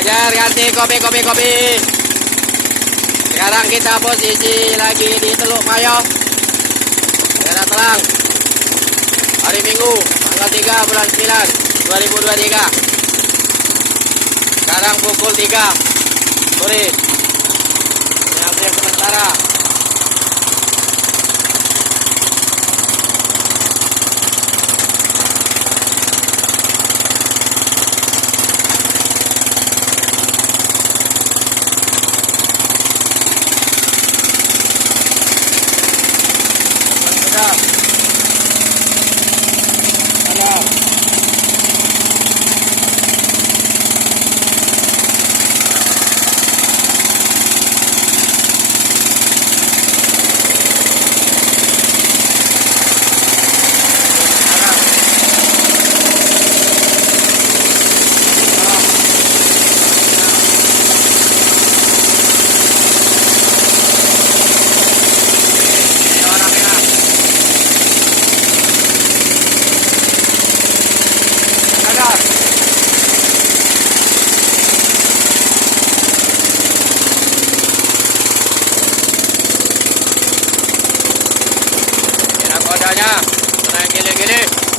Fajar ganti kopi. Sekarang kita posisi lagi di Teluk Mayo, daerah Telang. Hari Minggu, tanggal 3 bulan 9, 2023. Sekarang pukul 3 sore. Ini update sementara. Kodanya naik gini-gini.